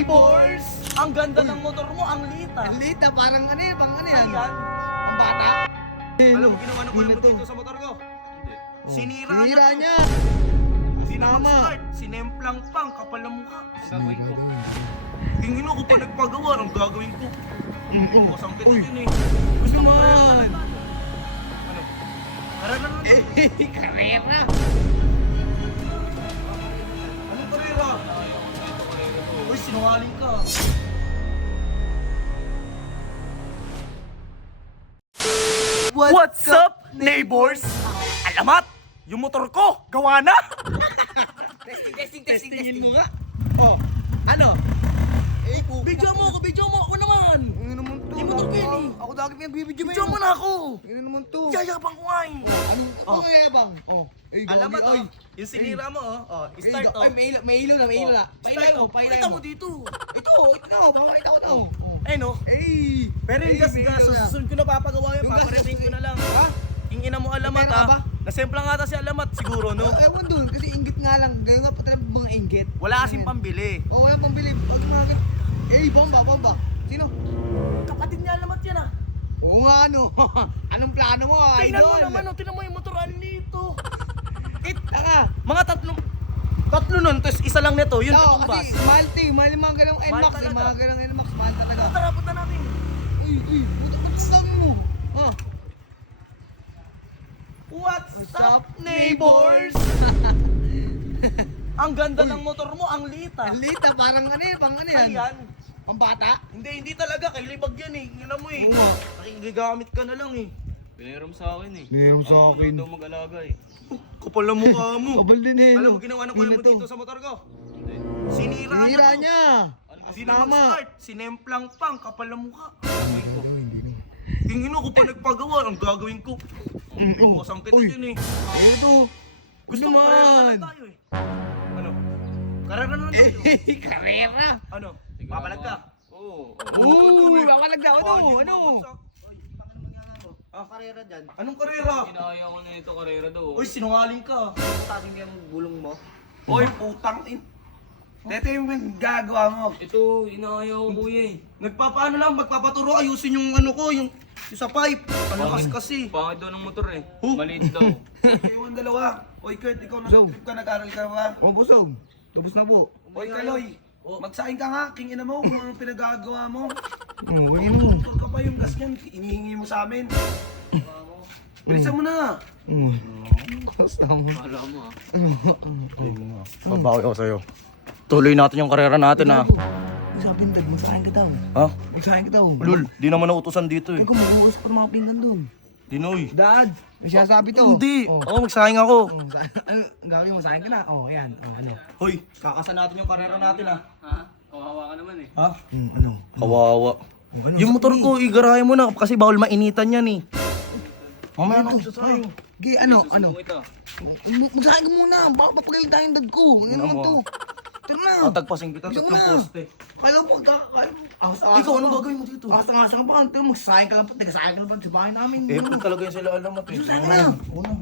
neighbors! Ang ganda ng motor mo, ang lita. Ang lita, parang ano yan, pang ano yan? Ayan. Ang bata. Alam mo, ginawa na ko yung dito sa motor ko. Sinira Sinira niya. niya. Sinama-start. Sinemplang pang, kapal na mukha. Ang gagawin ko. Tingin ko pa nagpagawa, ang gagawin ko. Masang kita Uy. yun eh. Gusto man. Ano? Karana na. Karera. Anong karera? Uy, sinungaling ka. What's up, neighbors? Alamat! Yung motor ko, gawa na! Testingin mo nga. Oh, ano? Video mo ako naman! Ano naman to? Di mo to pili. Ako dagi pinabibidyo mo. Video mo na ako! Ano naman to? Yayabang ko nga eh! Ano nga bang? Oh. Alamat oh, yung sinira mo oh, start oh. Ay, may ilo na. Start oh, pakita mo dito. Ito na, papakita ko to. Eh no? Eh. Pero yung gas, susunod ko na papagawa yun, Yung gas, paparetain ko na lang. Ha? Yung ina mo alamat Meron ka ba? ha. Nasemplang nga si alamat siguro no? Ewan dun, kasi inggit nga lang. Ganyan nga pati mga inggit. Wala kasing pambili. Oo, walang pambili. Pag mga bomba. Sino? Kapatid niya alamat yan ah. Oo nga, ano. Anong plano mo, idol? Tingnan mo naman oh, tingnan mo yung motoran dito. Taka. Mga tatlo nun, tapos isa lang nito, yun Oo, katumbas. kasi mahal yung mga ganang Mahal NMAX. talaga. Yung mga ganang NMAX, mahal talaga. Tara, punta natin. Ba't lang mo? Ha? What's up, neighbors? Ang ganda ng motor mo, ang lita. Ang lita, parang ano yan, pang ano yan? Ayan. Pang bata? Hindi talaga, kay libag yan eh. Yun mo eh. Oo nga. Nakikigamit ka na lang eh. Pinahiram sa akin eh. Pinahiram sa Ako akin. daw mag-alaga eh. Kapal na mukha mo. Kabal din eh. Alam no? mo, ginawa na ko Hindi mo na to. dito sa motor ko. Hindi. Sinira Sinira to. niya. Hindi na mag-start. Sinemplang pang, kapal na mukha. Hindi na. Tingin ko pa nagpagawa, ang gagawin ko. Masang kita Uy. yun eh. Ano to? Gusto mo, naman. karera na lang tayo eh. Ano? Karera na lang tayo. Karera. Ano? Papalag ka? Oo. Makalag na ako to. Ano? Ah, karera dyan. Anong karera? Kinaya ko na ito karera daw. Uy, sinungaling ka. Tasing yung gulong mo. Uy, putang in. Ito yung gagawa mo. Ito, inaya ko kuya eh. Nagpapaano lang, magpapaturo, ayusin yung ano ko, yung sa pipe. Ano kasi. Pangit daw ng motor eh. Huh? Maliit daw. Kayo ang dalawa. Oy, Kurt, ikaw na trip ka, nag-aral ka ba? Oh, busog. Tapos na po. Oy, Kaloy, magsaing ka nga, king ina mo, kung anong pinagagawa mo. Oh, ayun mo. Huwag ka pa yung gas niyan, inihingi mo sa amin. Bilisan mo na. Kasama. Kala mo ah. Babawi ako sa'yo. Tuloy natin yung karera natin ha. Sabi ng dad, magsahin ka daw. Ha? Magsahin ka daw. Lul, di naman nautusan dito eh. Ikaw magbukas pa ng mga pinggan doon. Dinoy. Dad, may sinasabi to. Hindi. Oh. Ako, magsahing ako. Oh, ano, gagawin mo, sahin ka na. Oh, ayan. Oh, ano? Hoy, kakasan natin yung karera natin ha. Ha? Kawawa ka naman eh. Ha? Ano? Kawawa. Ano? Yung motor ko, igarahin mo na kasi bawal mainitan yan eh. Mamaya na ako sa sa'yo. Gi, ano? Susumbong kita. Magsahin ka muna. Baka papagaling tayong dad ko. Ano naman mo. to? Tara na. Tatagpasin kita, Gusto mo tatlong na. poste. Kala mo, kaya mo. Ikaw, anong gagawin mo dito? Asang-asang pa. Magsahin ka lang pa. Nagasahin ka lang pa sa bahay namin. Eh, talaga yun sila alamat eh. Magsahin ka na. Oo na.